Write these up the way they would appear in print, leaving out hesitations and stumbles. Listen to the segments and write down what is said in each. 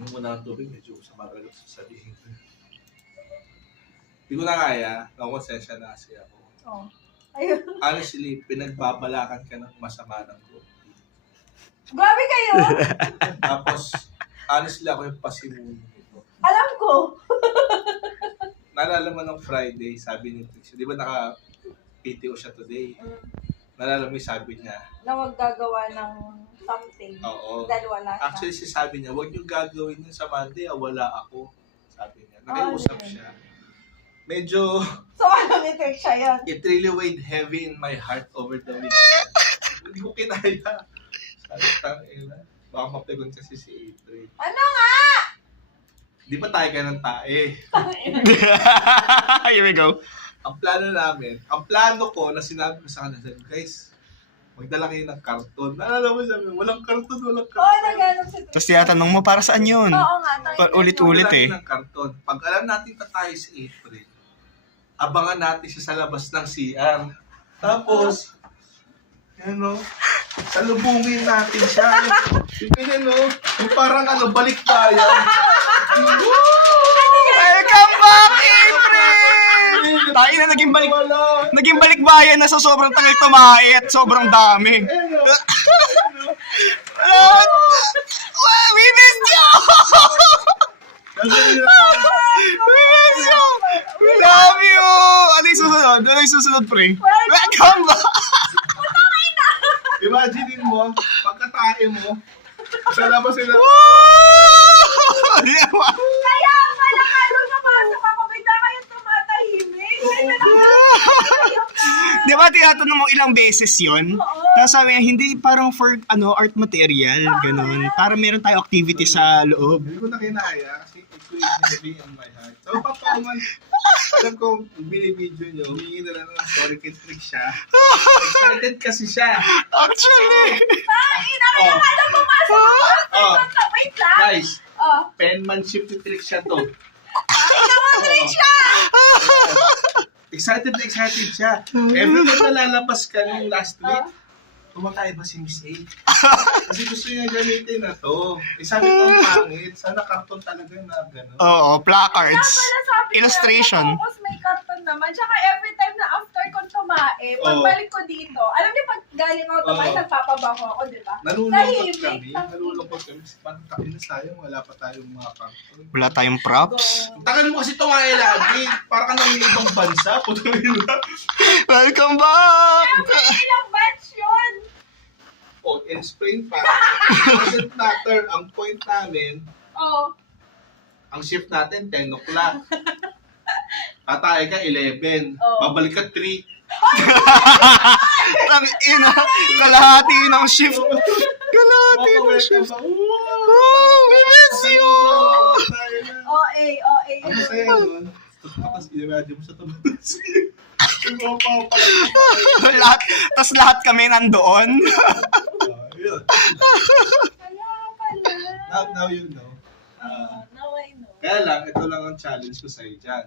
Inom mo na ng tubig, medyo sama talaga sa sabihin ko. Hindi ko na kaya, nakonsensya na kasi ako. Oh. Ayun. Honestly, pinagbabalakan ka ng masama ng grupo. Grabe kayo! Tapos, honestly, ako yung pasimuno nito. Alam ko! Naalala mo ng Friday, sabi ni Trixie, di ba naka-PTO siya today? Naalala mo yung sabi niya? Na wag gagawa ng something. Oo. Dahil wala siya. Actually, sabi niya, huwag niyo gagawin yun sa Monday, wala ako. Sabi niya. Nakiusap siya. Medyo, So, alam ni Trisha yun. it really weighed heavy in my heart over the weekend. Hindi ko kinaya. Sabi, tangina. Baka mapigon kasi si April. Ano nga? Di ba tayo ka ng tae? Here we go. Ang plano ko na sinabi ko sa kanila, guys, magdala kayo ng karton. Naalala mo sabi, walang karton. Oo, naghanap si Trisha. Tapos tinatanong mo, para saan yun? Oo nga. tangina. Ulit-ulit Magdala eh. kayo ng karton. Pag alam natin na tayo si April, abangan natin siya sa labas ng CR. Tapos, salubungin natin siya. Yung parang balikbayan. Welcome back, April! Tayo na naging balikbayan na sa sobrang tagal tumae at sobrang dami. We missed you! We missed you! We love you! Ano yung susunod? Ano yung susunod, pre? Welcome back! Imagine mo, pagkatae mo, sa labas sila. Kaya pala kalo napasok ako, bigla kayong tumatahimik. Di ba tinatanong mo ilang beses yun? Tapos sabi niya, hindi parang for art material, ganun. Para meron tayong activity sa loob. Hindi ko na kinaya kasi it will heavy on my heart. So, papaman, alam ko, binibideo nyo, humingi na lang ng sorry kay Trick siya. Excited kasi siya. Actually! Kaya kalo pumasok ako. Wait lang. Guys, Oh. penmanship ni Trick siya to. Trisha! Excited na excited siya. Every time na lalabas ka nung last week, tumatay ba si Miss A? Kasi gusto niya gamitin na to. Sabi ko ang pangit, sana karton talaga na gano'n. Oo, placards. Kaya pala sabi Illustration. niya, tapos may karton naman. Tsaka every time na after kong tumae, pagbalik ko dito, alam niyo pag galing ako tumae, nagpapabango ako, di ba? Nalulungkot kami. Kasi parang takin na sayang, wala pa tayong mga karton. Wala tayong props. Tagal mo kasi tumae lagi. Para ka nang ibang bansa. Putang ina. Welcome back! Ilang batch yun? Oh, explain pa. Doesn't matter. Ang point namin, Oh. ang shift natin 10 o'clock. Tatay ka 11. Oh. Babalik ka 3. Ang ina, kalahati ng shift. Kalahati ng shift. Oh, we miss you! OA. Ang masaya nun, tapos i-imagine mo sa tabi. lahat kami nandoon. Yun. Kaya pala. Now you know. Now I know. Kaya lang, ito lang ang challenge ko sa'yo dyan.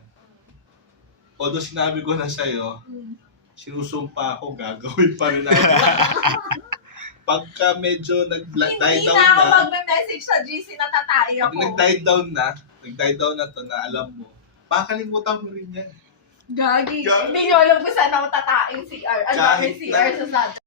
Although sinabi ko na sa'yo, sinusumpa ako, gagawin pa rin ako. Pagka medyo nag-die Hindi down na ako na, magme-message sa GC na tatay pag ako. nag-die down na to na alam mo, pakalimutan mo rin yan. Gagi. Hindi nyo alam kung saan ako tataing CR. Ang dami Kahit CR na- sa Sada.